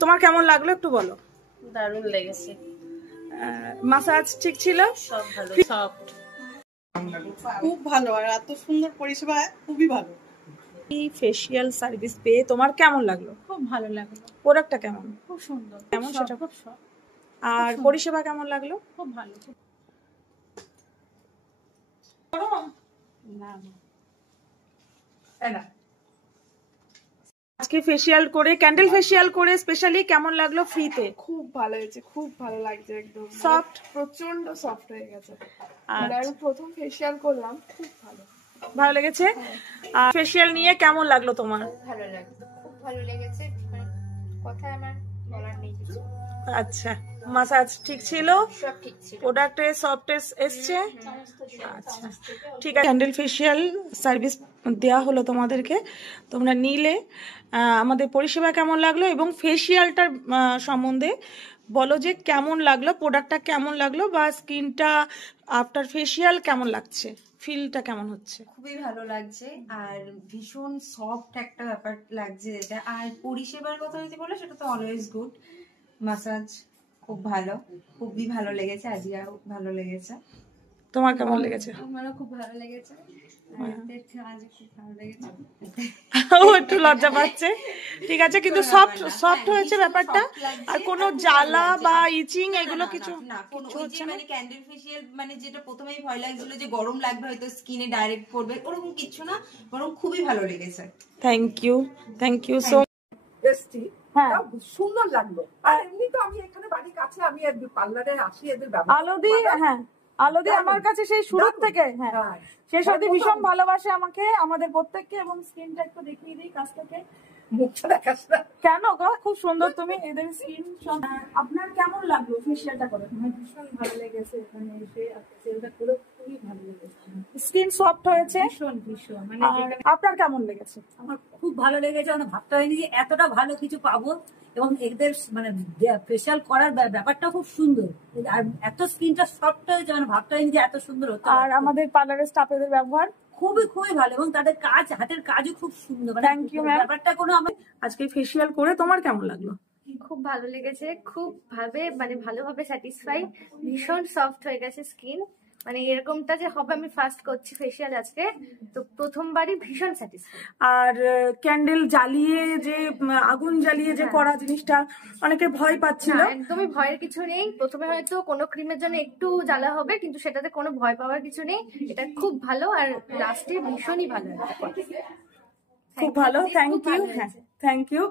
তোমার কেমন লাগলো একটু বলো। দারুণ লেগেছে, মাসাজ ঠিক ছিল, সব ভালো, সফট, খুব ভালো। আর এত সুন্দর পরিষেবা, খুবই ভালো। এই ফেসিয়াল সার্ভিস পেয়ে তোমার কেমন লাগলো? খুব ভালো লাগলো। প্রোডাক্টটা কেমন? খুব সুন্দর, কেমন সেটা? খুব সফট। আর পরিষেবা কেমন লাগলো? খুব ভালো। না, আজকে ফেসিয়াল করে, ক্যান্ডেল ফেসিয়াল করে স্পেশালি কেমন লাগলো ফ্রিতে? খুব ভালো হয়েছে, খুব ভালো লাগছে, একদম সফট, প্রচন্ড সফট হয়ে গেছে। আচ্ছা। আমি প্রথম ফেসিয়াল করলাম, খুব ভালো ভালো লেগেছে। আর ফেসিয়াল নিয়ে কেমন লাগলো তোমার? ভালো লাগছে, খুব ভালো লেগেছে, কথা আমার বলার নেই কিছু। আচ্ছা, মাসাজ ঠিক ছিল, সব ঠিক ছিল, প্রোডাক্টে সফটনেস এসছে। আচ্ছা ঠিক আছে, ক্যান্ডেল ফেসিয়াল সার্ভিস দেওয়া হলো তোমাদেরকে, তোমরা নিলে। আমাদের পরিষেবা কেমন লাগলো এবং ফেসিয়ালটার সম্বন্ধে বলো যে কেমন লাগলো, প্রোডাক্টটা কেমন লাগলো, বা স্কিনটা আফটার ফেসিয়াল কেমন লাগছে, ফিলটা কেমন হচ্ছে? খুবই ভালো লাগছে আর ভীষণ সফট একটা ব্যাপার লাগছে যেটা। আর পরিষেবার কথা যদি বলো সেটা তো অলওয়েজ গুড। মাসাজ খুব ভালো, খুবই ভালো লেগেছে, আজকেও ভালো লেগেছে। তোমার কেমন লেগেছে? আমারও খুব ভালো লেগেছে, আজ খুব ভালো লেগেছে। ও একটু লজ্জা পাচ্ছে, ঠিক আছে, কিন্তু সফট সফট হয়েছে ব্যাপারটা। আর কোনো জ্বালা বা ইচিং এগুলো কিছু না, কোনো ওই যে মানে ক্যান্ডেল ফেসিয়াল মানে যেটা প্রথমেই ভয় লাগছিল যে গরম লাগবে হয়তো স্কিনে ডাইরেক্ট পড়বে, ওরকম কিছু না, বরং খুবই ভালো লেগেছে। থ্যাংক ইউ, থ্যাংক ইউ সো এসছি, সুন্দর লাগলো। আর এমনি তো আমি এখানে বাড়ির কাছে, আমি পার্লারে আসি, এদের ব্যবহার আলোদি। হ্যাঁ, আলোদি আমার কাছে সেই শুরু থেকে, হ্যাঁ শেষ অবধি ভীষণ ভালোবাসে আমাকে, আমাদের প্রত্যেককে। এবং স্কিনটা একটু দেখিয়ে দিই কাছ থেকে। মুখটা দেখাস না কেন গো, খুব সুন্দর তুমি, এদের স্কিন। আপনার কেমন লাগলো ফেসিয়ালটা করে? আমার ভীষণ ভালো লেগেছে, এখানে এসে ফেসিয়ালটা করে খুবই ভালো লেগেছে, স্কিন সফট হয়েছে ভীষণ ভীষণ। মানে আপনার কেমন লেগেছে? আমার খুব ভালো লেগেছে, মানে ভাবতে হয়নি যে এতটা ভালো কিছু পাবো। এবং এদের মানে ফেসিয়াল করার ব্যাপারটা খুব সুন্দর, আর এত স্কিনটা সফট হয়েছে, মানে ভাবতে হয়নি যে এত সুন্দর হতো। আর আমাদের পার্লারের স্টাফেদের ব্যবহার খুবই খুবই ভালো, এবং তাদের কাজ, হাতের কাজও খুব সুন্দর। Thank you ma'am. ব্যাপারটা কোনো আমি আজকে ফেসিয়াল করে তোমার কেমন লাগলো? খুব ভালো লেগেছে, খুব ভালোভাবে স্যাটিসফাইড, ভীষণ সফট হয়ে গেছে স্কিন। মানে এরকমটা যে হবে, আমি ফার্স্ট করছি ফেসিয়াল আজকে, তো প্রথমবারই ভীষণ স্যাটিসফাইড। আর ক্যান্ডেল জ্বালিয়ে যে, আগুন জ্বালিয়ে যে করা জিনিসটা অনেকে ভয় পাচ্ছিল, একদমই ভয়ের কিছু নেই। প্রথমে হয়তো কোনো ক্রিমের জন্য একটু জ্বালা হবে, কিন্তু সেটাতে কোনো ভয় পাওয়ার কিছু নেই। এটা খুব ভালো, আর লাস্টে ভীষণই ভালো, খুব ভালো। Thank you. হ্যাঁ, থ্যাংক ইউ।